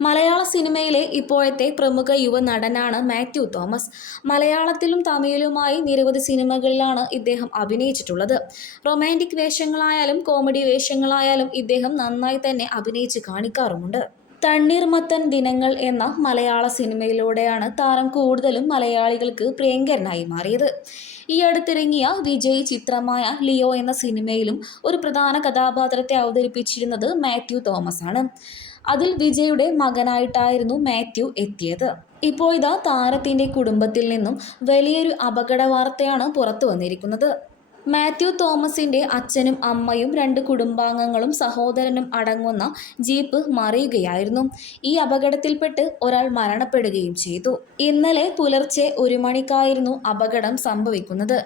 മലയാള സിനിമയിലെ ഇപ്പോഴത്തെ പ്രമുഖ യുവ നടനാണ് മാത്യു തോമസ്. മലയാളത്തിലും തമിഴിലുമായി നിരവധി സിനിമകളിലാണ് ഇദ്ദേഹം അഭിനയിച്ചിട്ടുള്ളത്. റൊമാന്റിക് വേഷങ്ങളായാലും കോമഡി വേഷങ്ങളായാലും ഇദ്ദേഹം നന്നായി തന്നെ അഭിനയിച്ച് കാണിക്കാറുമുണ്ട്. തണ്ണീർമത്തൻ ദിനങ്ങൾ എന്ന മലയാള സിനിമയിലൂടെയാണ് താരം കൂടുതലും മലയാളികൾക്ക് പ്രിയങ്കരനായി മാറിയത്. ഈ അടുത്തിറങ്ങിയ വിജയ് ചിത്രമായ ലിയോ എന്ന സിനിമയിലും ഒരു പ്രധാന കഥാപാത്രത്തെ അവതരിപ്പിച്ചിരുന്നത് മാത്യു തോമസ് ആണ്. അതിൽ വിജയുടെ മകനായിട്ടായിരുന്നു മാത്യു എത്തിയത്. ഇപ്പോൾ ഇതാ താരത്തിന്റെ കുടുംബത്തിൽ നിന്നും വലിയൊരു അപകട വാർത്തയാണ് പുറത്തു വന്നിരിക്കുന്നത്. മാത്യു തോമസിന്റെ അച്ഛനും അമ്മയും രണ്ട് കുടുംബാംഗങ്ങളും സഹോദരനും അടങ്ങുന്ന ജീപ്പ് മറിയുകയായിരുന്നു. ഈ അപകടത്തിൽപ്പെട്ട് ഒരാൾ മരണപ്പെടുകയും ചെയ്തു. ഇന്നലെ പുലർച്ചെ ഒരു മണിക്കായിരുന്നു അപകടം സംഭവിക്കുന്നത്.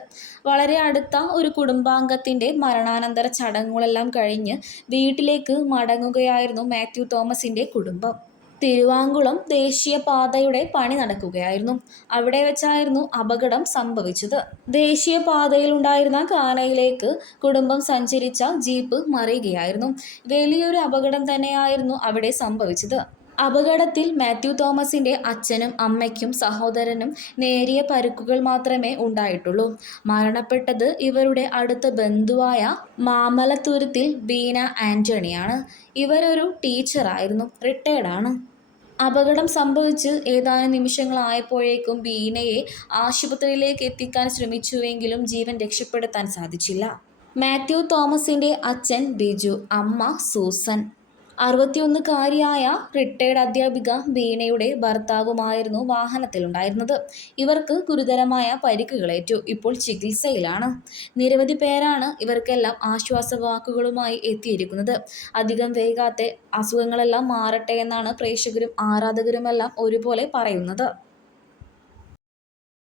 വളരെ അടുത്ത ഒരു കുടുംബാംഗത്തിന്റെ മരണാനന്തര ചടങ്ങുകളെല്ലാം കഴിഞ്ഞ് വീട്ടിലേക്ക് മടങ്ങുകയായിരുന്നു മാത്യു തോമസിന്റെ കുടുംബം. തിരുവാങ്കുളം ദേശീയപാതയുടെ പണി നടക്കുകയായിരുന്നു. അവിടെ വെച്ചായിരുന്നു അപകടം സംഭവിച്ചത്. ദേശീയപാതയിലുണ്ടായിരുന്ന കാനയിലേക്ക് കുടുംബം സഞ്ചരിച്ച ജീപ്പ് മറിയുകയായിരുന്നു. വലിയൊരു അപകടം തന്നെയായിരുന്നു അവിടെ സംഭവിച്ചത്. അപകടത്തിൽ മാത്യു തോമസിന്റെ അച്ഛനും അമ്മയ്ക്കും സഹോദരനും നേരിയ പരുക്കുകൾ മാത്രമേ ഉണ്ടായിട്ടുള്ളൂ. മരണപ്പെട്ടത് ഇവരുടെ അടുത്ത ബന്ധുവായ മാമലത്തുരുത്തിൽ ബീന ആന്റണിയാണ്. ഇവരൊരു ടീച്ചറായിരുന്നു. റിട്ടയർഡാണ്. അപകടം സംഭവിച്ച് ഏതാനും നിമിഷങ്ങളായപ്പോഴേക്കും ബീനയെ ആശുപത്രിയിലേക്ക് എത്തിക്കാൻ ശ്രമിച്ചുവെങ്കിലും ജീവൻ രക്ഷപ്പെടുത്താൻ സാധിച്ചില്ല. മാത്യു തോമസിന്റെ അച്ഛൻ ബിജു അമ്മ സൂസൻ. അറുപത്തിയൊന്നുകാരിയായ റിട്ടയർഡ് അധ്യാപിക ബീനയുടെ ഭർത്താവുമായിരുന്നു വാഹനത്തിലുണ്ടായിരുന്നത്. ഇവർക്ക് ഗുരുതരമായ പരിക്കുകളേറ്റു. ഇപ്പോൾ ചികിത്സയിലാണ്. നിരവധി പേരാണ് ഇവർക്കെല്ലാം ആശ്വാസവാക്കുകളുമായി എത്തിയിരിക്കുന്നത്. അധികം വൈകാതെ അസുഖങ്ങളെല്ലാം മാറട്ടെ എന്നാണ് പ്രേക്ഷകരും ആരാധകരുമെല്ലാം ഒരുപോലെ പറയുന്നത്.